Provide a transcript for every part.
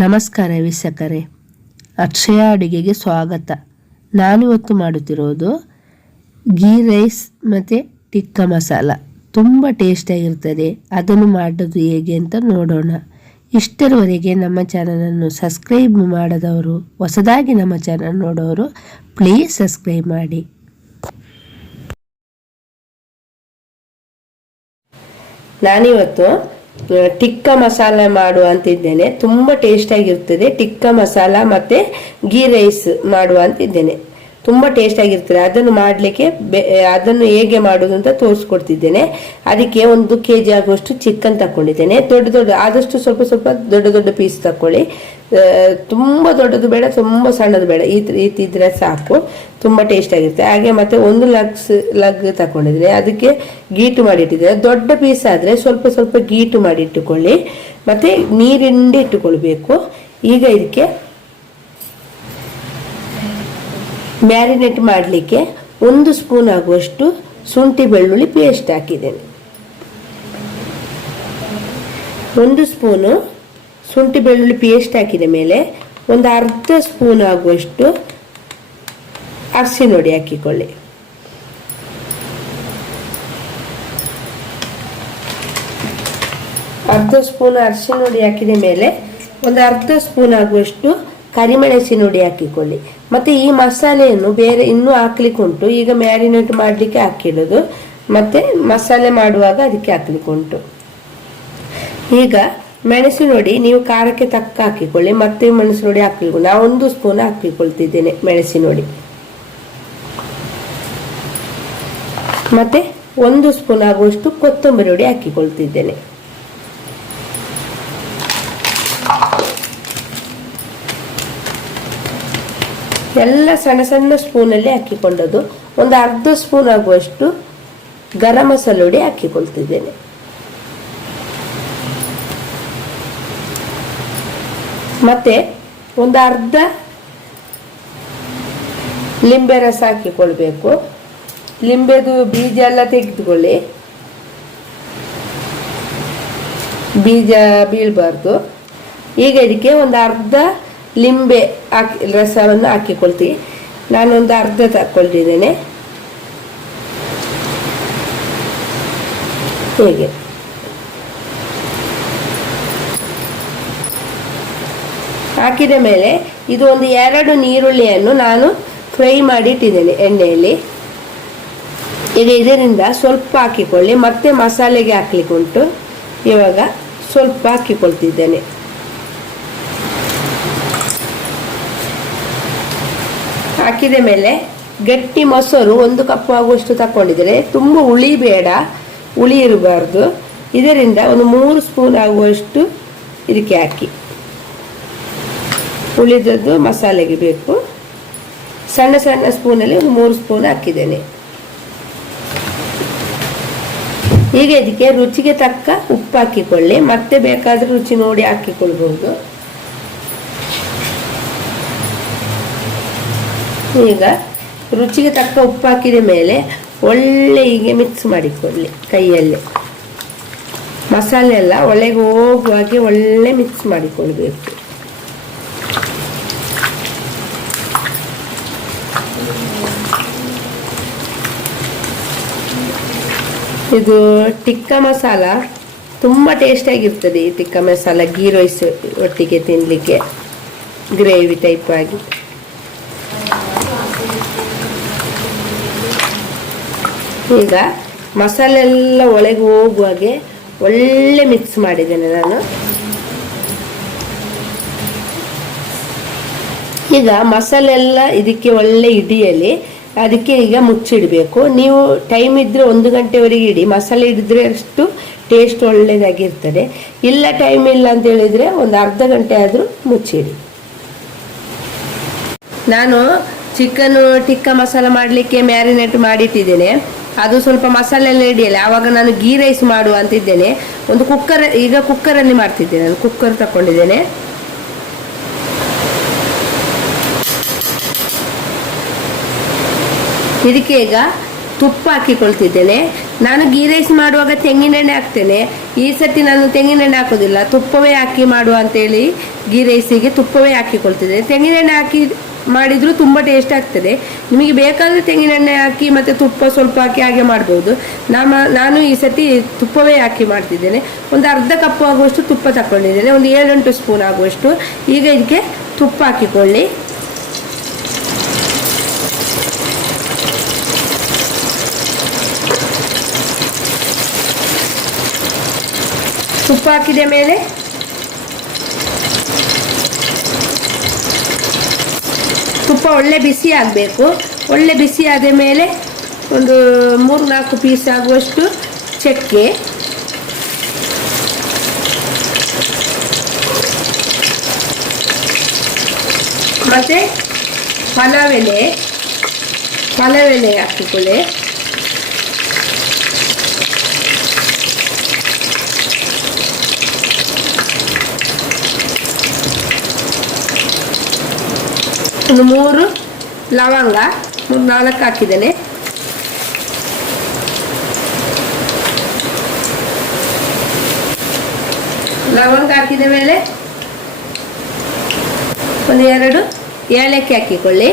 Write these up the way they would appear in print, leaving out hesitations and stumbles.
ನಮಸ್ಕಾರ ವೀಕ್ಷಕರೇ, ಅಕ್ಷಯ ಅಡುಗೆಗೆ ಸ್ವಾಗತ. ನಾನಿವತ್ತು ಮಾಡುತ್ತಿರೋದು ಗೀ ರೈಸ್ ಮತ್ತು ಟಿಕ್ಕ ಮಸಾಲ. ತುಂಬ ಟೇಸ್ಟಿಯಾಗಿರ್ತದೆ. ಅದನ್ನು ಮಾಡೋದು ಹೇಗೆ ಅಂತ ನೋಡೋಣ. ಇಷ್ಟರವರೆಗೆ ನಮ್ಮ ಚಾನಲನ್ನು ಸಬ್ಸ್ಕ್ರೈಬ್ ಮಾಡದವರು, ಹೊಸದಾಗಿ ನಮ್ಮ ಚಾನಲ್ ನೋಡೋರು ಪ್ಲೀಸ್ ಸಬ್ಸ್ಕ್ರೈಬ್ ಮಾಡಿ. ನಾನಿವತ್ತು ಟಿಕ್ಕ ಮಸಾಲ ಮಾಡುವ ಅಂತಿದ್ದೇನೆ. ತುಂಬ ಟೇಸ್ಟಾಗಿರ್ತದೆ. ಟಿಕ್ಕ ಮಸಾಲ ಮತ್ತು ಗೀ ರೈಸ್ ಮಾಡುವ ಅಂತಿದ್ದೇನೆ. ತುಂಬ ಟೇಸ್ಟಾಗಿರ್ತದೆ. ಅದನ್ನು ಮಾಡಲಿಕ್ಕೆ ಅದನ್ನು ಹೇಗೆ ಮಾಡೋದು ಅಂತ ತೋರಿಸ್ಕೊಡ್ತಿದ್ದೇನೆ. ಅದಕ್ಕೆ 1 kg ಆಗುವಷ್ಟು ಚಿಕನ್ ತಗೊಂಡಿದ್ದೇನೆ. ಆದಷ್ಟು ಸ್ವಲ್ಪ ದೊಡ್ಡ ಪೀಸ್ ತಕೊಳ್ಳಿ. ತುಂಬ ದೊಡ್ಡದು ಬೇಡ, ತುಂಬ ಸಣ್ಣದು ಬೇಡ. ಈ ರೀತಿ ಇದ್ರೆ ಸಾಕು. ತುಂಬ ಟೇಸ್ಟ್ ಆಗಿರುತ್ತೆ. ಹಾಗೆ ಮತ್ತೆ 1 ಲಗ್ ತಗೊಂಡಿದ್ರೆ ಅದಕ್ಕೆ ಗೀಟು ಮಾಡಿಟ್ಟಿದ್ದೇನೆ. ದೊಡ್ಡ ಪೀಸ್ ಆದ್ರೆ ಸ್ವಲ್ಪ ಗೀಟು ಮಾಡಿ ಇಟ್ಟುಕೊಳ್ಳಿ. ಮತ್ತೆ ನೀರಿಂಡಿ ಇಟ್ಟುಕೊಳ್ಬೇಕು. ಈಗ ಇದಕ್ಕೆ ಮ್ಯಾರಿನೇಟ್ ಮಾಡಲಿಕ್ಕೆ 1 ಸ್ಪೂನ್ ಆಗುವಷ್ಟು ಶುಂಠಿ ಬೆಳ್ಳುಳ್ಳಿ ಪೇಸ್ಟ್ ಹಾಕಿದ್ದೇನೆ. 1 ಸ್ಪೂನು ಶುಂಠಿ ಬೆಳ್ಳುಳ್ಳಿ ಪೇಸ್ಟ್ ಹಾಕಿದ ಮೇಲೆ ಒಂದು ಅರ್ಧ ಸ್ಪೂನ್ ಆಗುವಷ್ಟು ಅರಿಶಿನ ಹುಡಿ ಹಾಕಿಕೊಳ್ಳಿ. ಅರ್ಧ ಸ್ಪೂನ್ ಅರಿಶಿನ ಹುಡಿ ಹಾಕಿದ ಮೇಲೆ ಒಂದು ಅರ್ಧ ಸ್ಪೂನ್ ಆಗುವಷ್ಟು ಕರಿಮೆಣಸಿನ ಹುಡಿ ಹಾಕಿಕೊಳ್ಳಿ. ಮತ್ತೆ ಈ ಮಸಾಲೆಯನ್ನು ಬೇರೆ ಇನ್ನೂ ಹಾಕ್ಲಿಕ್ಕೆ ಉಂಟು. ಈಗ ಮ್ಯಾರಿನೇಟ್ ಮಾಡಲಿಕ್ಕೆ ಹಾಕಿಡೋದು, ಮತ್ತೆ ಮಸಾಲೆ ಮಾಡುವಾಗ ಅದಕ್ಕೆ ಹಾಕ್ಲಿಕ್ಕೆ ಉಂಟು. ಈಗ ಮೆಣಸಿನ ಹುಡಿ ನೀವು ಖಾರಕ್ಕೆ ತಕ್ಕ ಹಾಕಿಕೊಳ್ಳಿ. ಮತ್ತೆ ಮೆಣಸಿನ ಹುಡಿ ಹಾಕ್ಲಿಕ್ಕೆ ನಾವು 1 ಸ್ಪೂನ್ ಹಾಕಿಕೊಳ್ತಿದ್ದೇನೆ ಮೆಣಸಿನ ಹುಡಿ. ಮತ್ತೆ 1 ಸ್ಪೂನ್ ಆಗುವಷ್ಟು ಕೊತ್ತಂಬರಿ ಹುಡಿ ಹಾಕಿಕೊಳ್ತಿದ್ದೇನೆ. ಎಲ್ಲ ಸಣ್ಣ ಸ್ಪೂನಲ್ಲಿ ಹಾಕಿಕೊಂಡದ್ದು. ಒಂದು ಅರ್ಧ ಸ್ಪೂನ್ ಆಗುವಷ್ಟು ಗರಂ ಮಸಾಲೆ ಹುಡಿ ಹಾಕಿಕೊಳ್ತಿದ್ದೇನೆ. ಮತ್ತೆ ಒಂದು ಅರ್ಧ ಲಿಂಬೆ ರಸ ಹಾಕಿಕೊಳ್ಬೇಕು. ಲಿಂಬೆದು ಬೀಜ ಎಲ್ಲ ತೆಗೆದುಕೊಳ್ಳಿ, ಬೀಜ ಬೀಳಬಾರ್ದು. ಈಗ ಇದಕ್ಕೆ ಒಂದು ಅರ್ಧ ಲಿಂಬೆ ರಸವನ್ನು ಹಾಕಿಕೊಳ್ತೀವಿ. ನಾನೊಂದು ಅರ್ಧ ತಕ್ಕೊಳ್ತಿದ್ದೇನೆ. ಹೀಗೆ ಹಾಕಿದ ಮೇಲೆ ಇದು ಒಂದು 2 ಈರುಳ್ಳಿಯನ್ನು ನಾನು ಫ್ರೈ ಮಾಡಿ ಇಟ್ಟಿದ್ದೇನೆ ಎಣ್ಣೆಯಲ್ಲಿ. ಈಗ ಇದರಿಂದ ಸ್ವಲ್ಪ ಹಾಕಿಕೊಳ್ಳಿ. ಮತ್ತೆ ಮಸಾಲೆಗೆ ಹಾಕ್ಲಿಕ್ಕೆ ಉಂಟು. ಇವಾಗ ಸ್ವಲ್ಪ ಹಾಕಿಕೊಳ್ತಿದ್ದೇನೆ. ಹಾಕಿದ ಮೇಲೆ ಗಟ್ಟಿ ಮೊಸರು 1 ಕಪ್ ಆಗುವಷ್ಟು ತಗೊಂಡಿದ್ದೇನೆ. ತುಂಬ ಹುಳಿ ಬೇಡ, ಹುಳಿ ಇರಬಾರ್ದು. ಇದರಿಂದ ಒಂದು 3 ಸ್ಪೂನ್ ಆಗುವಷ್ಟು ಇದಕ್ಕೆ ಹಾಕಿ. ಉಳಿದದ್ದು ಮಸಾಲೆಗೆ ಬೇಕು. ಸಣ್ಣ ಸ್ಪೂನಲ್ಲಿ ಒಂದು 3 ಸ್ಪೂನ್ ಹಾಕಿದ್ದೇನೆ. ಈಗ ಇದಕ್ಕೆ ರುಚಿಗೆ ತಕ್ಕ ಉಪ್ಪು ಹಾಕಿಕೊಳ್ಳಿ. ಮತ್ತೆ ಬೇಕಾದ್ರೆ ರುಚಿ ನೋಡಿ ಹಾಕಿಕೊಳ್ಬಹುದು. ಈಗ ರುಚಿಗೆ ತಕ್ಕ ಉಪ್ಪು ಹಾಕಿದ ಮೇಲೆ ಒಳ್ಳೆ ಹೀಗೆ ಮಿಕ್ಸ್ ಮಾಡಿಕೊಳ್ಳಿ ಕೈಯಲ್ಲಿ. ಮಸಾಲೆ ಎಲ್ಲ ಒಳಗೆ ಹೋಗುವ ಹಾಗೆ ಒಳ್ಳೆ ಮಿಕ್ಸ್ ಮಾಡಿಕೊಳ್ಬೇಕು. ಇದು ಟಿಕ್ಕ ಮಸಾಲ ತುಂಬ ಟೇಸ್ಟಿಯಾಗಿರ್ತದೆ. ಈ ಟಿಕ್ಕ ಮಸಾಲ ಗೀ ರೈಸ್ ಒಟ್ಟಿಗೆ ತಿನ್ನಲಿಕ್ಕೆ ಗ್ರೇವಿ ಟೈಪ್ ಆಗಿ. ಈಗ ಮಸಾಲೆ ಎಲ್ಲ ಒಳಗೆ ಹೋಗುವಾಗೆ ಒಳ್ಳೆ ಮಿಕ್ಸ್ ಮಾಡಿದ್ದೇನೆ ನಾನು. ಈಗ ಮಸಾಲೆ ಎಲ್ಲ ಇದಕ್ಕೆ ಒಳ್ಳೆ ಹಿಡಿಯಲಿ. ಅದಕ್ಕೆ ಈಗ ಮುಚ್ಚಿಡಬೇಕು. ನೀವು ಟೈಮ್ ಇದ್ರೆ 1 ಗಂಟೆವರೆಗೆ ಇಡಿ. ಮಸಾಲೆ ಹಿಡಿದ್ರೆ ಅಷ್ಟು ಟೇಸ್ಟ್ ಒಳ್ಳೆಯದಾಗಿರ್ತದೆ. ಇಲ್ಲ ಟೈಮ್ ಇಲ್ಲ ಅಂತ ಹೇಳಿದ್ರೆ ಒಂದು ಅರ್ಧ ಗಂಟೆ ಆದರೂ ಮುಚ್ಚಿಡಿ. ನಾನು ಚಿಕನ್ ಟಿಕ್ಕ ಮಸಾಲ ಮಾಡಲಿಕ್ಕೆ ಮ್ಯಾರಿನೇಟ್ ಮಾಡಿಟ್ಟಿದ್ದೇನೆ. ಅದು ಸ್ವಲ್ಪ ಮಸಾಲೆ ಎಲ್ಲ ಹಿಡಿಯಲ್ಲ. ಆವಾಗ ನಾನು ಗೀ ರೈಸ್ ಮಾಡುವ ಅಂತಿದ್ದೇನೆ. ಒಂದು ಕುಕ್ಕರಲ್ಲಿ ಮಾಡ್ತಿದ್ದೇನೆ. ನಾನು ಕುಕ್ಕರ್ ತಗೊಂಡಿದ್ದೇನೆ. ಇದಕ್ಕೆ ಈಗ ತುಪ್ಪ ಹಾಕಿಕೊಳ್ತಿದ್ದೇನೆ. ನಾನು ಗೀ ರೈಸ್ ಮಾಡುವಾಗ ತೆಂಗಿನೆಣ್ಣೆ ಹಾಕ್ತೇನೆ. ಈ ಸರ್ತಿ ನಾನು ತೆಂಗಿನೆಣ್ಣೆ ಹಾಕೋದಿಲ್ಲ, ತುಪ್ಪವೇ ಹಾಕಿ ಮಾಡುವ ಅಂತೇಳಿ ಗೀ ರೈಸಿಗೆ ತುಪ್ಪವೇ ಹಾಕಿಕೊಳ್ತಿದ್ದೇನೆ. ತೆಂಗಿನೆಣ್ಣೆ ಹಾಕಿ ಮಾಡಿದರೂ ತುಂಬ ಟೇಸ್ಟ್ ಆಗ್ತದೆ. ನಿಮಗೆ ಬೇಕಾದರೆ ತೆಂಗಿನೆಣ್ಣೆ ಹಾಕಿ ಮತ್ತು ತುಪ್ಪ ಸ್ವಲ್ಪ ಹಾಕಿ ಹಾಗೆ ಮಾಡ್ಬೋದು. ನಾನು ಈ ಸರ್ತಿ ತುಪ್ಪವೇ ಹಾಕಿ ಮಾಡ್ತಿದ್ದೇನೆ. ಒಂದು ಅರ್ಧ ಕಪ್ ಆಗುವಷ್ಟು ತುಪ್ಪ ತಗೊಂಡಿದ್ದೇನೆ, ಒಂದು 7-8 ಸ್ಪೂನ್ ಆಗುವಷ್ಟು. ಈಗ ಇದಕ್ಕೆ ತುಪ್ಪ ಹಾಕಿಕೊಳ್ಳಿ. ತುಪ್ಪ ಹಾಕಿದ ಮೇಲೆ ತುಪ್ಪ ಒಳ್ಳೆ ಬಿಸಿ ಆಗಬೇಕು. ಒಳ್ಳೆ ಬಿಸಿ ಆದ ಮೇಲೆ ಒಂದು 3-4 ಪೀಸ್ ಆಗುವಷ್ಟು ಚಕ್ಕೆ, ಮತ್ತು ಪಲಾವ್ ಎಲೆ ಹಾಕಿಕೊಳ್ಳಿ. ಒಂದು 3 ಲವಂಗ, 3-4 ಹಾಕಿದ್ದೇನೆ. ಲವಂಗ ಹಾಕಿದ ಮೇಲೆ ಒಂದು 2 ಏಲಕ್ಕಿ ಹಾಕಿಕೊಳ್ಳಿ.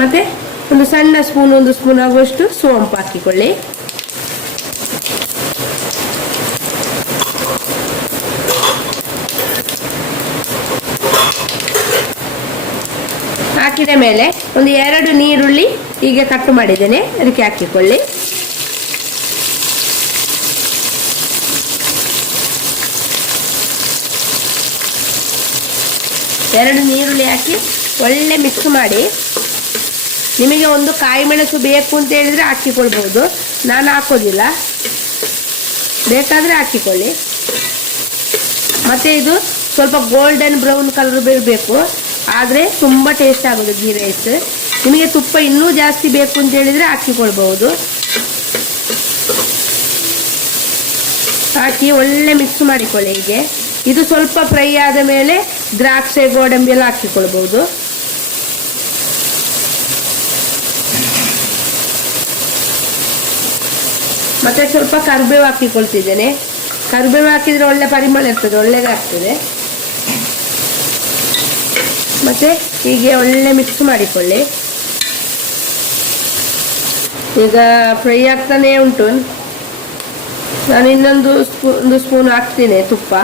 ಮತ್ತೆ ಒಂದು ಸಣ್ಣ ಸ್ಪೂನ್, 1 ಸ್ಪೂನ್ ಆಗುವಷ್ಟು ಸೋಂಪು ಹಾಕಿಕೊಳ್ಳಿ. ಹಾಕಿದ ಮೇಲೆ ಒಂದು 2 ನೀರುಳ್ಳಿ ಹೀಗೆ ಕಟ್ ಮಾಡಿದ್ದೇನೆ, ಅದಕ್ಕೆ ಹಾಕಿಕೊಳ್ಳಿ. ಎರಡು ನೀರುಳ್ಳಿ ಹಾಕಿ ಒಳ್ಳೆ ಮಿಕ್ಸ್ ಮಾಡಿ. ನಿಮಗೆ ಒಂದು ಕಾಯಿ ಮೆಣಸು ಬೇಕು ಅಂತ ಹೇಳಿದರೆ ಹಾಕಿಕೊಳ್ಬೋದು, ನಾನು ಹಾಕೋದಿಲ್ಲ, ಬೇಕಾದರೆ ಹಾಕಿಕೊಳ್ಳಿ. ಮತ್ತು ಇದು ಸ್ವಲ್ಪ ಗೋಲ್ಡನ್ ಬ್ರೌನ್ ಕಲರ್ ಬರಬೇಕು, ಆದರೆ ತುಂಬ ಟೇಸ್ಟ್ ಆಗೋದು ಗೀ ರೈಸ್. ನಿಮಗೆ ತುಪ್ಪ ಇನ್ನೂ ಜಾಸ್ತಿ ಬೇಕು ಅಂತ ಹೇಳಿದರೆ ಹಾಕಿಕೊಳ್ಬಹುದು. ಹಾಕಿ ಒಳ್ಳೆ ಮಿಕ್ಸ್ ಮಾಡಿಕೊಳ್ಳಿ. ಹೀಗೆ ಇದು ಸ್ವಲ್ಪ ಫ್ರೈ ಆದ ಮೇಲೆ ದ್ರಾಕ್ಷಿ, ಗೋಡಂಬಿ ಎಲ್ಲ ಹಾಕಿಕೊಳ್ಬಹುದು. ಮತ್ತೆ ಸ್ವಲ್ಪ ಕರಿಬೇವು ಹಾಕಿಕೊಳ್ತಿದ್ದೇನೆ. ಕರಿಬೇವು ಹಾಕಿದರೆ ಒಳ್ಳೆ ಪರಿಮಳ ಇರ್ತದೆ, ಒಳ್ಳೆದಾಗ್ತದೆ. ಮತ್ತೆ ಹೀಗೆ ಒಳ್ಳೆ ಮಿಕ್ಸ್ ಮಾಡಿಕೊಳ್ಳಿ. ಈಗ ಫ್ರೈ ಆಗ್ತಾನೆ ಉಂಟು. ನಾನು ಇನ್ನೊಂದು ಸ್ಪೂನ್ ಹಾಕ್ತೀನಿ ತುಪ್ಪ.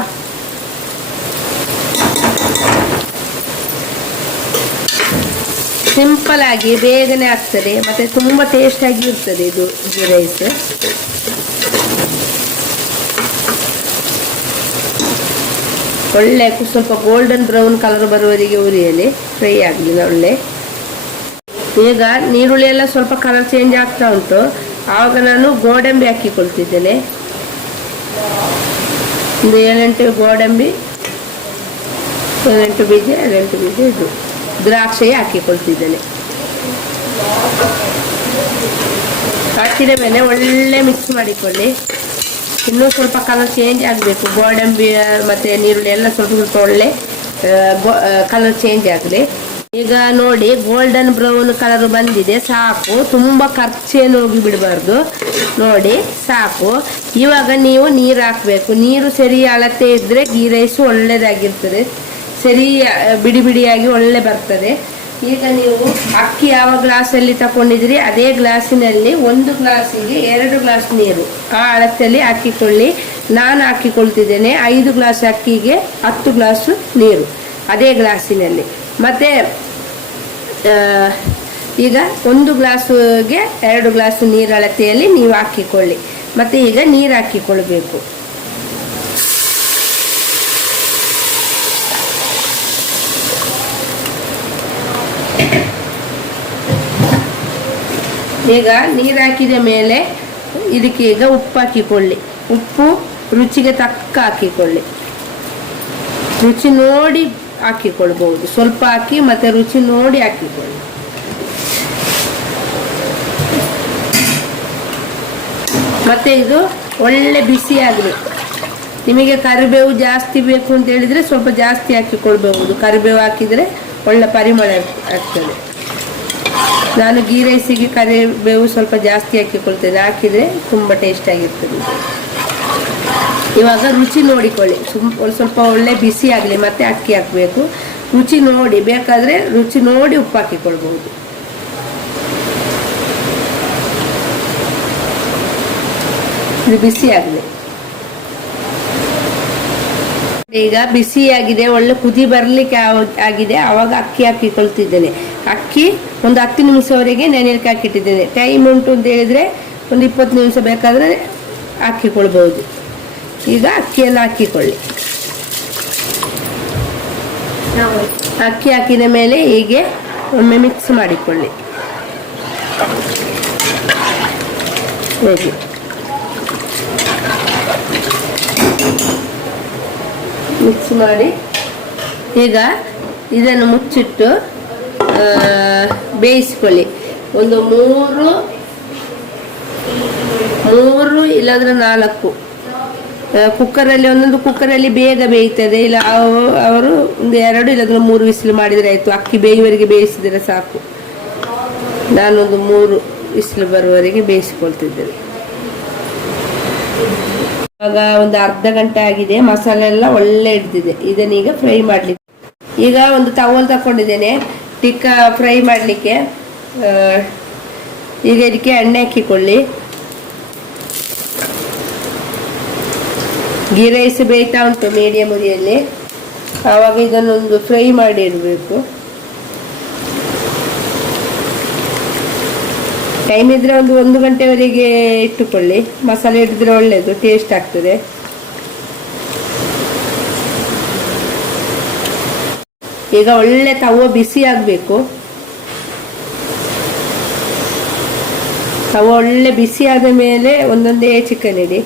ಸಿಂಪಲ್ ಆಗಿ ಬೇಗನೆ ಆಗ್ತದೆ, ಮತ್ತೆ ತುಂಬ ಟೇಸ್ಟ್ ಆಗಿ ಇರ್ತದೆ ಇದು ಗೀ ರೈಸ್. ಒಳ್ಳೆ ಸ್ವಲ್ಪ ಗೋಲ್ಡನ್ ಬ್ರೌನ್ ಕಲರ್ ಬರುವವರೆಗೆ ಉರಿಯಲಿ, ಫ್ರೈ ಆಗಲಿ ಒಳ್ಳೆ. ಈಗ ನೀರುಳ್ಳಿ ಎಲ್ಲ ಸ್ವಲ್ಪ ಕಲರ್ ಚೇಂಜ್ ಆಗ್ತಾ ಉಂಟು. ಆವಾಗ ನಾನು ಗೋಡಂಬಿ ಹಾಕಿಕೊಳ್ತಿದ್ದೇನೆ. ಒಂದು 7-8 ಗೋಡಂಬಿ, 7-8 ಬೀಜ ಇದು ದ್ರಾಕ್ಷಿ ಹಾಕಿಕೊಳ್ತಿದ್ದೇನೆ. ಹಾಕಿದ ಮೇಲೆ ಒಳ್ಳೆ ಮಿಕ್ಸ್ ಮಾಡಿಕೊಳ್ಳಿ. ಇನ್ನೂ ಸ್ವಲ್ಪ ಕಲರ್ ಚೇಂಜ್ ಆಗಬೇಕು. ಗೋಡಂಬಿ ಮತ್ತು ನೀರುಳ್ಳಿ ಎಲ್ಲ ಸ್ವಲ್ಪ ಒಳ್ಳೆ ಕಲರ್ ಚೇಂಜ್ ಆಗಲಿ. ಈಗ ನೋಡಿ ಗೋಲ್ಡನ್ ಬ್ರೌನ್ ಕಲರ್ ಬಂದಿದೆ, ಸಾಕು. ತುಂಬ ಖರ್ಚೇನು ಹೋಗಿ ಬಿಡಬಾರ್ದು. ನೋಡಿ ಸಾಕು. ಇವಾಗ ನೀವು ನೀರು ಹಾಕಬೇಕು. ನೀರು ಸರಿ ಅಳತೆ ಇದ್ದರೆ ಗೀ ರೈಸು ಒಳ್ಳೆಯದಾಗಿರ್ತದೆ, ಸರಿ ಬಿಡಿ ಬಿಡಿಯಾಗಿ ಒಳ್ಳೆ ಬರ್ತದೆ. ಈಗ ನೀವು ಅಕ್ಕಿ ಯಾವ ಗ್ಲಾಸಲ್ಲಿ ತಗೊಂಡಿದ್ರಿ ಅದೇ ಗ್ಲಾಸಿನಲ್ಲಿ 1 ಗ್ಲಾಸಿಗೆ 2 ಗ್ಲಾಸ್ ನೀರು ಆ ಅಳತೆಯಲ್ಲಿ ಹಾಕಿಕೊಳ್ಳಿ. ನಾನು ಹಾಕಿಕೊಳ್ತಿದ್ದೇನೆ 5 ಗ್ಲಾಸ್ ಅಕ್ಕಿಗೆ 10 ಗ್ಲಾಸು ನೀರು ಅದೇ ಗ್ಲಾಸಿನಲ್ಲಿ. ಮತ್ತು ಈಗ 1 ಗ್ಲಾಸಿಗೆ 2 ಗ್ಲಾಸ್ ನೀರು ಅಳತೆಯಲ್ಲಿ ನೀವು ಹಾಕಿಕೊಳ್ಳಿ. ಮತ್ತು ಈಗ ನೀರು ಹಾಕಿಕೊಳ್ಬೇಕು. ಈಗ ನೀರು ಹಾಕಿದ ಮೇಲೆ ಇದಕ್ಕೆ ಈಗ ಉಪ್ಪು ಹಾಕಿಕೊಳ್ಳಿ. ಉಪ್ಪು ರುಚಿಗೆ ತಕ್ಕ ಹಾಕಿಕೊಳ್ಳಿ. ರುಚಿ ನೋಡಿ ಹಾಕಿಕೊಳ್ಬಹುದು, ಸ್ವಲ್ಪ ಹಾಕಿ ಮತ್ತೆ ರುಚಿ ನೋಡಿ ಹಾಕಿಕೊಳ್ಳಿ. ಮತ್ತೆ ಇದು ಒಳ್ಳೆ ಬಿಸಿ ಆಗಬೇಕು. ನಿಮಗೆ ಕರಿಬೇವು ಜಾಸ್ತಿ ಬೇಕು ಅಂತ ಹೇಳಿದರೆ ಸ್ವಲ್ಪ ಜಾಸ್ತಿ ಹಾಕಿಕೊಳ್ಬಹುದು. ಕರಿಬೇವು ಹಾಕಿದರೆ ಒಳ್ಳೆ ಪರಿಮಳ ಆಗ್ತದೆ. ನಾನು ಗೀ ರೈಸಿಗೆ ಕರಿಬೇವು ಸ್ವಲ್ಪ ಜಾಸ್ತಿ ಹಾಕಿಕೊಳ್ತೇನೆ, ಹಾಕಿದರೆ ತುಂಬ ಟೇಸ್ಟ್ ಆಗಿರ್ತದೆ. ಇವಾಗ ರುಚಿ ನೋಡಿಕೊಳ್ಳಿ, ಸ್ವಲ್ಪ ಒಳ್ಳೆ ಬಿಸಿ ಆಗಲಿ, ಮತ್ತೆ ಅಕ್ಕಿ ಹಾಕಬೇಕು. ರುಚಿ ನೋಡಿ, ಬೇಕಾದರೆ ರುಚಿ ನೋಡಿ ಉಪ್ಪು ಹಾಕಿಕೊಳ್ಬಹುದು. ಇದು ಬಿಸಿ ಆಗಲಿ. ಈಗ ಬಿಸಿಯಾಗಿದೆ, ಒಳ್ಳೆ ಕುದಿ ಬರಲಿಕ್ಕೆ ಆಗಿದೆ. ಆವಾಗ ಅಕ್ಕಿ ಹಾಕಿಕೊಳ್ತಿದ್ದೇನೆ. ಅಕ್ಕಿ ಒಂದು 10 ನಿಮಿಷವರೆಗೆ ನೆನೆಯಲಿಕ್ಕೆ ಹಾಕಿಟ್ಟಿದ್ದೇನೆ. ಟೈಮ್ ಉಂಟು ಅಂತ ಹೇಳಿದರೆ ಒಂದು 20 ನಿಮಿಷ ಬೇಕಾದರೆ ಹಾಕಿಕೊಳ್ಬಹುದು. ಈಗ ಅಕ್ಕಿಯನ್ನು ಹಾಕಿಕೊಳ್ಳಿ. ಅಕ್ಕಿ ಹಾಕಿದ ಮೇಲೆ ಹೀಗೆ ಒಮ್ಮೆ ಮಿಕ್ಸ್ ಮಾಡಿಕೊಳ್ಳಿ. ಹೇಗೆ ಮಿಕ್ಸ್ ಮಾಡಿ ಈಗ ಇದನ್ನು ಮುಚ್ಚಿಟ್ಟು ಬೇಯಿಸ್ಕೊಳ್ಳಿ. ಒಂದು ಮೂರು ಇಲ್ಲಾಂದ್ರೆ 4 ಕುಕ್ಕರಲ್ಲಿ, ಒಂದೊಂದು ಕುಕ್ಕರಲ್ಲಿ ಬೇಗ ಬೇಯ್ತದೆ. ಇಲ್ಲ ಅವರು ಒಂದು 2 ಇಲ್ಲಾಂದ್ರೆ 3 ವಿಸಿಲ್ ಮಾಡಿದರೆ ಆಯಿತು. ಅಕ್ಕಿ ಬೇಯುವವರೆಗೆ ಬೇಯಿಸಿದರೆ ಸಾಕು. ನಾನೊಂದು 3 ವಿಸಿಲ್ ಬರುವವರೆಗೆ ಬೇಯಿಸಿಕೊಳ್ತಿದ್ದೇನೆ. ಇವಾಗ ಒಂದು ಅರ್ಧ ಗಂಟೆ ಆಗಿದೆ. ಮಸಾಲೆ ಎಲ್ಲ ಒಳ್ಳೆ ಹಿಡಿದಿದೆ. ಇದನ್ನೀಗ ಫ್ರೈ ಮಾಡಲಿಕ್ಕೆ ಈಗ ಒಂದು ಟವಲ್ ತಗೊಂಡಿದ್ದೇನೆ ಟಿಕ್ಕಾ ಫ್ರೈ ಮಾಡಲಿಕ್ಕೆ. ಈಗ ಇದಕ್ಕೆ ಎಣ್ಣೆ ಹಾಕಿಕೊಳ್ಳಿ. ಗೀ ರೈಸ್ ಬೇಯ್ತಾ ಉಂಟು ಮೀಡಿಯಂ ಉರಿಯಲ್ಲಿ. ಆವಾಗ ಇದನ್ನೊಂದು ಫ್ರೈ ಮಾಡಿ ಇಡಬೇಕು. ಟೈಮ್ ಇದ್ರೆ ಒಂದು 1 ಗಂಟೆವರೆಗೆ ಇಟ್ಟುಕೊಳ್ಳಿ. ಮಸಾಲೆ ಹಿಡಿದ್ರೆ ಒಳ್ಳೆಯದು, ಟೇಸ್ಟ್ ಆಗ್ತದೆ. ಈಗ ಒಳ್ಳೆ ತವ ಬಿಸಿ ಆಗಬೇಕು. ತವ ಒಳ್ಳೆ ಬಿಸಿ ಆದ ಮೇಲೆ ಒಂದೊಂದೇ ಚಿಕನ್ ಇಡಿ.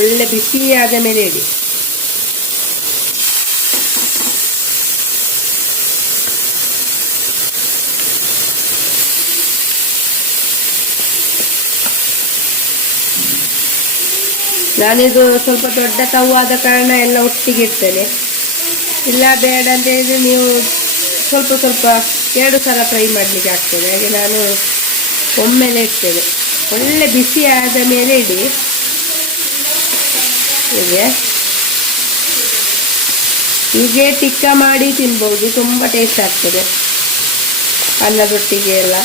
ಒಳ್ಳೆ ಬಿಸಿ ಆದ ಮೇಲೆ ಇಡಿ. ನಾನಿದು ಸ್ವಲ್ಪ ದೊಡ್ಡ ತವ ಆದ ಕಾರಣ ಎಲ್ಲ ಒಟ್ಟಿಗೆ ಇಡ್ತೇನೆ. ಇಲ್ಲ ಬೇಡ ಅಂತ ಹೇಳಿದ್ರೆ ನೀವು ಸ್ವಲ್ಪ 2 ಸಲ ಫ್ರೈ ಮಾಡಲಿಕ್ಕೆ ಆಗ್ತದೆ. ಹಾಗೆ ನಾನು ಒಮ್ಮೆಲೆ ಇಡ್ತೇನೆ. ಒಳ್ಳೆ ಬಿಸಿ ಆದ ಮೇಲೆ ಇಡಿ. ಹೀಗೆ ಟಿಕ್ಕ ಮಾಡಿ ತಿನ್ಬೋದು, ತುಂಬ ಟೇಸ್ಟ್ ಆಗ್ತದೆ ಅನ್ನದೊಟ್ಟಿಗೆ ಎಲ್ಲ.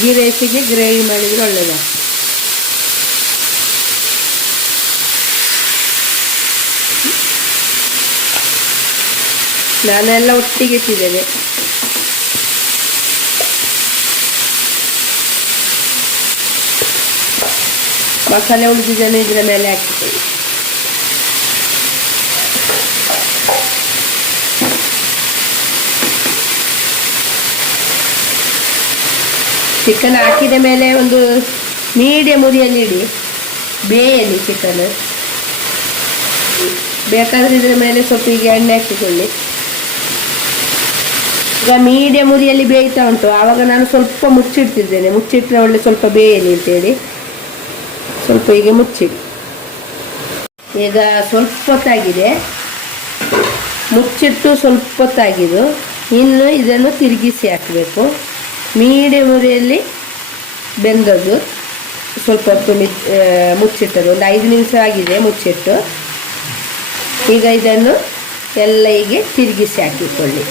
ಗೀ ರೈಸಿಗೆ ಗ್ರೇವಿ ಮಾಡಿದರೆ ಒಳ್ಳೆಯದಾಗ್ತದೆ. ನಾನೆಲ್ಲ ಒಟ್ಟಿಗೆ ಇಟ್ಟಿದ್ದೇನೆ. ಮಸಾಲೆ ಉಳಿದಿದ್ದನ್ನು ಇದರ ಮೇಲೆ ಹಾಕಿಕೊಳ್ಳಿ. ಚಿಕನ್ ಹಾಕಿದ ಮೇಲೆ ಒಂದು ಮೀಡಿಯಂ ಉರಿಯಲ್ಲಿ ಇಡಿ, ಬೇಯಲಿ ಚಿಕನ್. ಬೇಕಾದರೆ ಇದರ ಮೇಲೆ ಸ್ವಲ್ಪ ಈಗ ಎಣ್ಣೆ ಹಾಕಿಕೊಳ್ಳಿ. ಈಗ ಮೀಡಿಯಂ ಉರಿಯಲ್ಲಿ ಬೇಯ್ತಾ ಉಂಟು. ಆವಾಗ ನಾನು ಸ್ವಲ್ಪ ಮುಚ್ಚಿಡ್ತಿದ್ದೇನೆ. ಮುಚ್ಚಿಟ್ರೆ ಒಳ್ಳೆ ಸ್ವಲ್ಪ ಬೇಯಲಿ ಅಂತೇಳಿ ಸ್ವಲ್ಪ ಹೀಗೆ ಮುಚ್ಚಿಡಿ. ಈಗ ಸ್ವಲ್ಪ ಹೊತ್ತಾಗಿದೆ, ಮುಚ್ಚಿಟ್ಟು ಸ್ವಲ್ಪ ಹೊತ್ತಾಗಿದ್ದು. ಇನ್ನು ಇದನ್ನು ತಿರುಗಿಸಿ ಹಾಕಬೇಕು. ಮೀಡಿಯಂ ಉರಿಯಲ್ಲಿ ಬೆಂದದ್ದು, ಸ್ವಲ್ಪ ಹೊತ್ತು ಮುಚ್ಚಿಟ್ಟದು. ಒಂದು 5 ನಿಮಿಷ ಆಗಿದೆ ಮುಚ್ಚಿಟ್ಟು. ಈಗ ಇದನ್ನು ಎಲ್ಲ ಹೀಗೆ ತಿರುಗಿಸಿ ಹಾಕಿಕೊಳ್ಳಿ.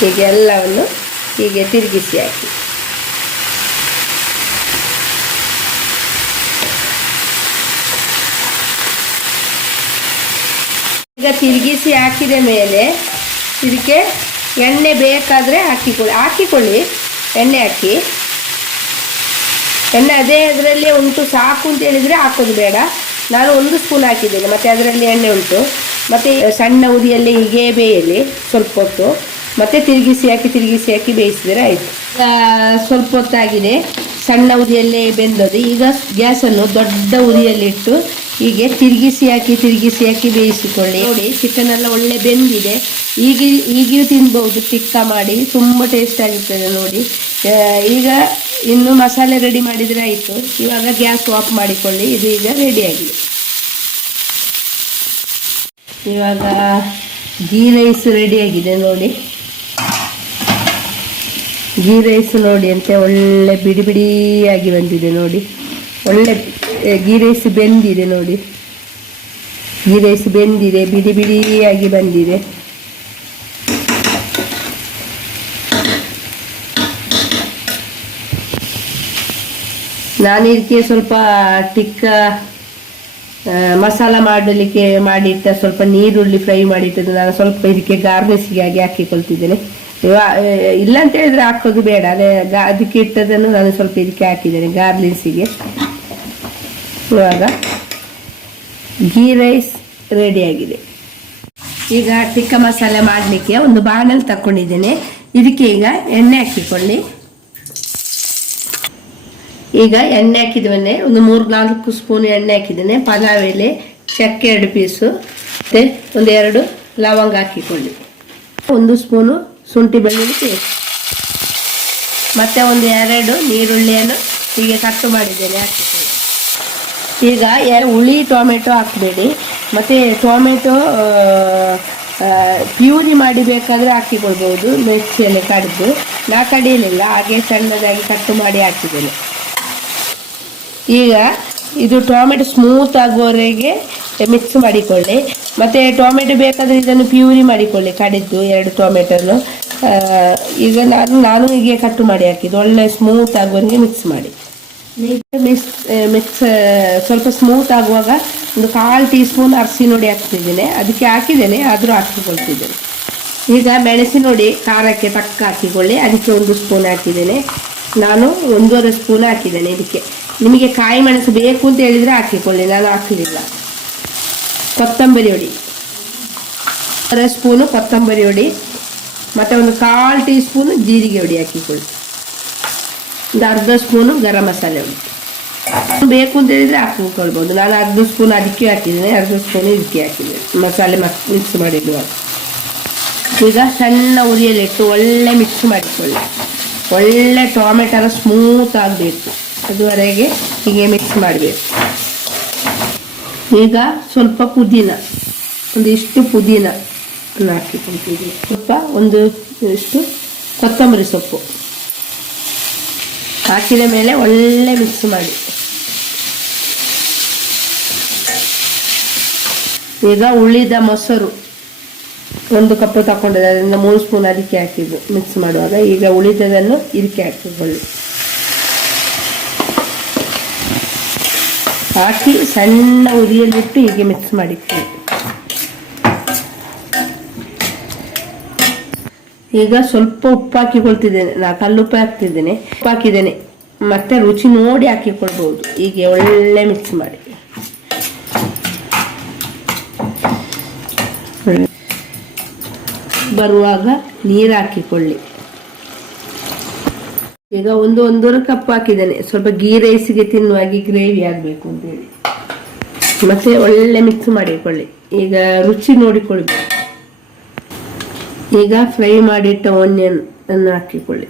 ಹೀಗೆ ಎಲ್ಲವನ್ನು ಹೀಗೆ ತಿರುಗಿಸಿ ಹಾಕಿ. ಈಗ ತಿರುಗಿಸಿ ಹಾಕಿದ ಮೇಲೆ ಇದಕ್ಕೆ ಎಣ್ಣೆ ಬೇಕಾದರೆ ಹಾಕಿಕೊಳ್ಳಿ. ಎಣ್ಣೆ ಹಾಕಿ. ಎಣ್ಣೆ ಅದೇ ಅದರಲ್ಲೇ ಉಂಟು, ಸಾಕು ಅಂತ ಹೇಳಿದರೆ ಹಾಕೋದು ಬೇಡ. ನಾನು 1 ಸ್ಪೂನ್ ಹಾಕಿದ್ದೇನೆ, ಮತ್ತು ಅದರಲ್ಲಿ ಎಣ್ಣೆ ಉಂಟು. ಮತ್ತು ಸಣ್ಣ ಉರಿಯಲ್ಲಿ ಹೀಗೆ ಬೇಯಲಿ ಸ್ವಲ್ಪ ಹೊತ್ತು. ಮತ್ತು ತಿರುಗಿಸಿ ಹಾಕಿ ಬೇಯಿಸಿದರೆ ಆಯಿತು. ಸ್ವಲ್ಪ ಹೊತ್ತಾಗಿದೆ, ಸಣ್ಣ ಉರಿಯಲ್ಲೇ ಬೆಂದದ್ದು. ಈಗ ಗ್ಯಾಸನ್ನು ದೊಡ್ಡ ಉರಿಯಲ್ಲಿಟ್ಟು ಹೀಗೆ ತಿರುಗಿಸಿ ಹಾಕಿ ಬೇಯಿಸಿಕೊಳ್ಳಿ. ನೋಡಿ, ಚಿಕನ್ ಎಲ್ಲ ಒಳ್ಳೆ ಬೆಂದಿದೆ. ಈಗಿಯೂ ತಿನ್ಬಹುದು ಟಿಕ್ಕ ಮಾಡಿ, ತುಂಬ ಟೇಸ್ಟ್ ಆಗಿರ್ತದೆ ನೋಡಿ. ಈಗ ಇನ್ನು ಮಸಾಲೆ ರೆಡಿ ಮಾಡಿದರೆ ಆಯಿತು. ಇವಾಗ ಗ್ಯಾಸ್ ಆಫ್ ಮಾಡಿಕೊಳ್ಳಿ. ಇದು ಈಗ ರೆಡಿಯಾಗಿದೆ. ಇವಾಗ ಗೀ ರೈಸ್ ರೆಡಿಯಾಗಿದೆ ನೋಡಿ. ಗೀ ರೈಸ್ ನೋಡಿ ಅಂತ ಒಳ್ಳೆ ಬಿಡಿ ಬಿಡಿಯಾಗಿ ಬಂದಿದೆ ನೋಡಿ. ಒಳ್ಳೆ ಗೀ ರೈಸ್ ಬೆಂದಿದೆ ನೋಡಿ. ಗೀ ರೈಸ್ ಬೆಂದಿದೆ, ಬಿಡಿ ಬಿಡಿಯಾಗಿ ಬಂದಿದೆ. ನಾನು ಇದಕ್ಕೆ ಸ್ವಲ್ಪ ಟಿಕ್ಕ ಮಸಾಲ ಮಾಡಲಿಕ್ಕೆ ಮಾಡಿಟ್ಟ ಸ್ವಲ್ಪ ನೀರುಳ್ಳಿ ಫ್ರೈ ಮಾಡಿಟ್ಟದ್ದು ನಾನು ಸ್ವಲ್ಪ ಇದಕ್ಕೆ ಗಾರ್ನಿಷ್ಗೆ ಆಗಿ ಹಾಕಿಕೊಳ್ತಿದ್ದೇನೆ. ಇಲ್ಲ ಅಂತ ಹೇಳಿದ್ರೆ ಹಾಕೋದು ಬೇಡ, ಅದಕ್ಕೆ ಇಟ್ಟದನ್ನು ನಾನು ಸ್ವಲ್ಪ ಇದಕ್ಕೆ ಹಾಕಿದ್ದೇನೆ ಗಾರ್ನಿಷ್ಗೆ. ಇವಾಗ ಗೀ ರೈಸ್ ರೆಡಿಯಾಗಿದೆ. ಈಗ ಟಿಕ್ಕ ಮಸಾಲೆ ಮಾಡಲಿಕ್ಕೆ ಒಂದು ಬಾಣಲ್ ತಗೊಂಡಿದ್ದೇನೆ. ಇದಕ್ಕೆ ಈಗ ಎಣ್ಣೆ ಹಾಕಿಕೊಳ್ಳಿ. ಈಗ ಎಣ್ಣೆ ಹಾಕಿದ್ಮೇಲೆ ಒಂದು 3-4 ಸ್ಪೂನ್ ಎಣ್ಣೆ ಹಾಕಿದ್ದೇನೆ. ಪಲಾವ್ ಎಲೆ, ಚಕ್ಕೆ 2 ಪೀಸು, ಮತ್ತು 1-2 ಲವಂಗ ಹಾಕಿಕೊಳ್ಳಿ. 1 ಸ್ಪೂನು ಶುಂಠಿ ಬೆಳ್ಳುಳ್ಳಿ ಪೇಸ್ಟ್, ಮತ್ತು 1-2 ನೀರುಳ್ಳಿಯನ್ನು ಹೀಗೆ ಕಟ್ಟು ಮಾಡಿದ್ದೇನೆ ಹಾಕಿಕೊಳ್ಳಿ. ಈಗ ಹುಳಿ ಟೊಮೆಟೊ ಹಾಕಬೇಡಿ. ಮತ್ತು ಟೊಮೆಟೊ ಪ್ಯೂರಿ ಮಾಡಿ ಬೇಕಾದರೆ ಹಾಕಿಕೊಳ್ಬೋದು, ಮಿಕ್ಸಿಯಲ್ಲಿ ಕಡಿದು. ನಾ ಕಡಿಯಲಿಲ್ಲ, ಹಾಗೆ ಸಣ್ಣದಾಗಿ ಕಟ್ಟು ಮಾಡಿ ಹಾಕಿದ್ದೇನೆ. ಈಗ ಇದು ಟೊಮೆಟೊ ಸ್ಮೂತ್ ಆಗುವವರೆಗೆ ಮಿಕ್ಸ್ ಮಾಡಿಕೊಳ್ಳಿ. ಮತ್ತು ಟೊಮೆಟೊ ಬೇಕಾದರೆ ಇದನ್ನು ಪ್ಯೂರಿ ಮಾಡಿಕೊಳ್ಳಿ, ಕಡಿದು 2 ಟೊಮೆಟೊನು. ಈಗ ನಾನು ಹೀಗೆ ಕಟ್ಟು ಮಾಡಿ ಹಾಕಿದ್ದು. ಒಳ್ಳೆ ಸ್ಮೂತ್ ಆಗುವವರೆಗೆ ಮಿಕ್ಸ್ ಮಾಡಿ. ಮಿಕ್ಸ್ ಸ್ವಲ್ಪ ಸ್ಮೂತ್ ಆಗುವಾಗ ಒಂದು 1/4 ಟೀ ಸ್ಪೂನ್ ಅರಿಶಿನ ಹುಡಿ ಹಾಕ್ತಿದ್ದೇನೆ. ಅದಕ್ಕೆ ಹಾಕಿದ್ದೇನೆ, ಆದರೂ ಹಾಕಿಕೊಳ್ತಿದ್ದೇನೆ. ಈಗ ಮೆಣಸಿನ ಹುಡಿ ಖಾರಕ್ಕೆ ತಕ್ಕ ಹಾಕಿಕೊಳ್ಳಿ. ಅದಕ್ಕೆ 1 ಸ್ಪೂನ್ ಹಾಕಿದ್ದೇನೆ. ನಾನು 1.5 ಸ್ಪೂನ್ ಹಾಕಿದ್ದೇನೆ. ಇದಕ್ಕೆ ನಿಮಗೆ ಕಾಯಿ ಮೆಣಸು ಬೇಕು ಅಂತ ಹೇಳಿದರೆ ಹಾಕಿಕೊಳ್ಳಿ, ನಾನು ಹಾಕಲಿಲ್ಲ. ಕೊತ್ತಂಬರಿ ಹುಡಿ 1 ಸ್ಪೂನು ಕೊತ್ತಂಬರಿ ಹುಡಿ, ಮತ್ತು ಒಂದು 1/4 ಟೀ ಸ್ಪೂನು ಜೀರಿಗೆ ಹುಡಿ ಹಾಕಿಕೊಳ್ಳಿ. ಒಂದು 1/2 ಸ್ಪೂನು ಗರಂ ಮಸಾಲೆ ಹುಡಿ. ಬೇಕು ಅಂತ ಹೇಳಿದರೆ ಹಾಕಿಕೊಳ್ಬೋದು. ನಾನು 1/2 ಸ್ಪೂನ್ ಅದಕ್ಕೆ ಹಾಕಿದ್ದೇನೆ, 1/2 ಸ್ಪೂನು ಇದಕ್ಕೆ ಹಾಕಿದ್ದೇನೆ ಮಸಾಲೆ ಮಿಕ್ಸ್ ಮಾಡಿಡುವಾಗ. ಈಗ ಸಣ್ಣ ಉರಿಯಲ್ಲಿಟ್ಟು ಒಳ್ಳೆ ಮಿಕ್ಸ್ ಮಾಡಿಕೊಳ್ಳಿ. ಒಳ್ಳೆ ಟೊಮೆಟೊ ಸ್ಮೂತ್ ಆಗಬೇಕು, ಅದುವರೆಗೆ ಹೀಗೆ ಮಿಕ್ಸ್ ಮಾಡಬೇಕು. ಈಗ ಸ್ವಲ್ಪ ಪುದೀನ, ಒಂದಿಷ್ಟು ಪುದೀನ ಹಾಕಿಕೊಳ್ತೀವಿ. ಸ್ವಲ್ಪ ಇಷ್ಟು ಕೊತ್ತಂಬರಿ ಸೊಪ್ಪು ಹಾಕಿದ ಮೇಲೆ ಒಳ್ಳೆ ಮಿಕ್ಸ್ ಮಾಡಿ. ಈಗ ಉಳಿದ ಮೊಸರು 1 ಕಪ್ ತಗೊಂಡಿದ್ದೆ, ಅದರಿಂದ 3 ಸ್ಪೂನ್ ಅದಕ್ಕೆ ಹಾಕಿದ್ದು ಮಿಕ್ಸ್ ಮಾಡುವಾಗ. ಈಗ ಉಳಿದದನ್ನು ಇದಕ್ಕೆ ಹಾಕಿಕೊಳ್ಳಿ. ಹಾಕಿ ಸಣ್ಣ ಉರಿಯಲ್ಲಿಟ್ಟು ಹೀಗೆ ಮಿಕ್ಸ್ ಮಾಡಿಕೊಳ್ಳಿ. ಈಗ ಸ್ವಲ್ಪ ಉಪ್ಪು ಹಾಕಿಕೊಳ್ತಿದ್ದೇನೆ, ನಾನು ಕಲ್ಲುಪ್ಪು ಹಾಕ್ತಿದ್ದೇನೆ. ಉಪ್ಪು ಹಾಕಿದ್ದೇನೆ, ಮತ್ತೆ ರುಚಿ ನೋಡಿ ಹಾಕಿಕೊಳ್ಬಹುದು. ಹೀಗೆ ಒಳ್ಳೆ ಮಿಕ್ಸ್ ಮಾಡಿ. ಬರುವಾಗ ನೀರು ಹಾಕಿಕೊಳ್ಳಿ. ಈಗ 1.5 ಕಪ್ ಹಾಕಿದ್ದೇನೆ. ಸ್ವಲ್ಪ ಗೀ ರೈಸ್ಗೆ ತಿನ್ನುವಾಗಿ ಗ್ರೇವಿ ಆಗಬೇಕು ಅಂತೇಳಿ. ಮತ್ತೆ ಒಳ್ಳೆ ಮಿಕ್ಸ್ ಮಾಡಿಕೊಳ್ಳಿ. ಈಗ ರುಚಿ ನೋಡಿಕೊಳ್ಬೇಕು. ಈಗ ಫ್ರೈ ಮಾಡಿಟ್ಟ ಆನಿಯನ್ ಅನ್ನು ಹಾಕಿಕೊಳ್ಳಿ,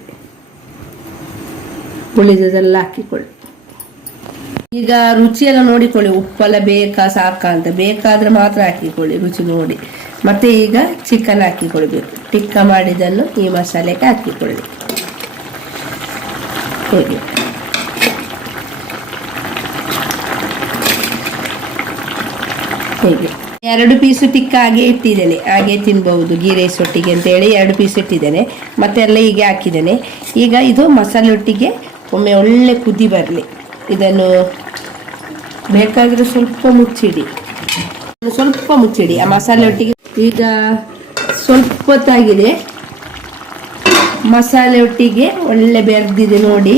ಉಳಿದದೆಲ್ಲ ಹಾಕಿಕೊಳ್ಳಿ. ಈಗ ರುಚಿಯೆಲ್ಲ ನೋಡಿಕೊಳ್ಳಿ, ಉಪ್ಪೆಲ್ಲ ಬೇಕಾ ಸಾಕಾ ಅಂತ. ಬೇಕಾದರೆ ಮಾತ್ರ ಹಾಕಿಕೊಳ್ಳಿ ರುಚಿ ನೋಡಿ. ಮತ್ತೆ ಈಗ ಚಿಕನ್ ಹಾಕಿಕೊಳ್ಬೇಕು. ಟಿಕ್ಕ ಮಾಡಿದ್ದನ್ನು ಈ ಮಸಾಲೆಗೆ ಹಾಕಿಕೊಳ್ಳಿ. ಹೇಗೆ ಹೇಗೆ 2 ಪೀಸು ಟಿಕ್ಕ ಹಾಗೆ ಇಟ್ಟಿದ್ದೇನೆ, ಹಾಗೆ ತಿನ್ಬಹುದು ಗೀ ರೈಸ್ ಒಟ್ಟಿಗೆ ಅಂತೇಳಿ 2 ಪೀಸ್ ಇಟ್ಟಿದ್ದೇನೆ. ಮತ್ತೆ ಎಲ್ಲ ಹೀಗೆ ಹಾಕಿದ್ದೇನೆ. ಈಗ ಇದು ಮಸಾಲೆ ಒಟ್ಟಿಗೆ ಒಮ್ಮೆ ಒಳ್ಳೆ ಕುದಿ ಬರಲಿ. ಇದನ್ನು ಬೇಕಾದರೆ ಸ್ವಲ್ಪ ಮುಚ್ಚಿಡಿ, ಆ ಮಸಾಲೆ ಒಟ್ಟಿಗೆ. ಈಗ ಸ್ವಲ್ಪ ಹೊತ್ತಾಗಿದೆ, ಮಸಾಲೆ ಒಟ್ಟಿಗೆ ಒಳ್ಳೆ ಬೆರೆದಿದೆ ನೋಡಿ.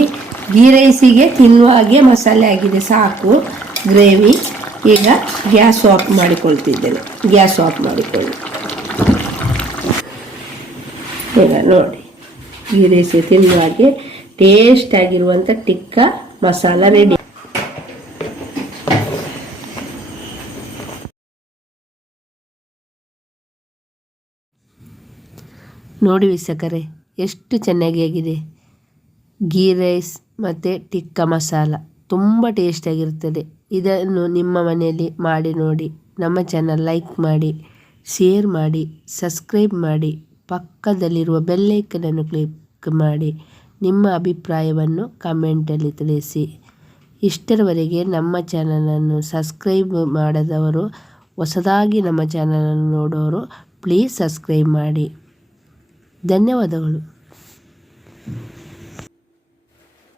ಗೀ ರೈಸಿಗೆ ತಿನ್ನುವ ಹಾಗೆ ಮಸಾಲೆ ಆಗಿದೆ, ಸಾಕು ಗ್ರೇವಿ. ಈಗ ಗ್ಯಾಸ್ ಆಫ್ ಮಾಡಿಕೊಳ್ತಿದ್ದೇನೆ. ಗ್ಯಾಸ್ ಆಫ್ ಮಾಡಿಕೊಳ್ಳಿ. ಈಗ ನೋಡಿ, ಗೀ ರೈಸಿ ತಿನ್ನುವ ಹಾಗೆ ಟೇಸ್ಟ್ ಆಗಿರುವಂಥ ಟಿಕ್ಕ ಮಸಾಲ ರೆಡಿ. ನೋಡಿ ವೀಕ್ಷಕರೇ, ಎಷ್ಟು ಚೆನ್ನಾಗಿ ಆಗಿದೆ ಗೀ ರೈಸ್ ಮತ್ತು ಟಿಕ್ಕ ಮಸಾಲ ತುಂಬ ಟೇಸ್ಟಿಯಾಗಿರ್ತದೆ. ಇದನ್ನು ನಿಮ್ಮ ಮನೆಯಲ್ಲಿ ಮಾಡಿ ನೋಡಿ. ನಮ್ಮ ಚಾನಲ್ ಲೈಕ್ ಮಾಡಿ, ಶೇರ್ ಮಾಡಿ, ಸಬ್ಸ್ಕ್ರೈಬ್ ಮಾಡಿ, ಪಕ್ಕದಲ್ಲಿರುವ ಬೆಲ್ಲೈಕನನ್ನು ಕ್ಲಿಕ್ ಮಾಡಿ. ನಿಮ್ಮ ಅಭಿಪ್ರಾಯವನ್ನು ಕಮೆಂಟಲ್ಲಿ ತಿಳಿಸಿ. ಇಷ್ಟರವರೆಗೆ ನಮ್ಮ ಚಾನಲನ್ನು ಸಬ್ಸ್ಕ್ರೈಬ್ ಮಾಡದವರು, ಹೊಸದಾಗಿ ನಮ್ಮ ಚಾನಲನ್ನು ನೋಡೋರು ಪ್ಲೀಸ್ ಸಬ್ಸ್ಕ್ರೈಬ್ ಮಾಡಿ. ಧನ್ಯವಾದಗಳು.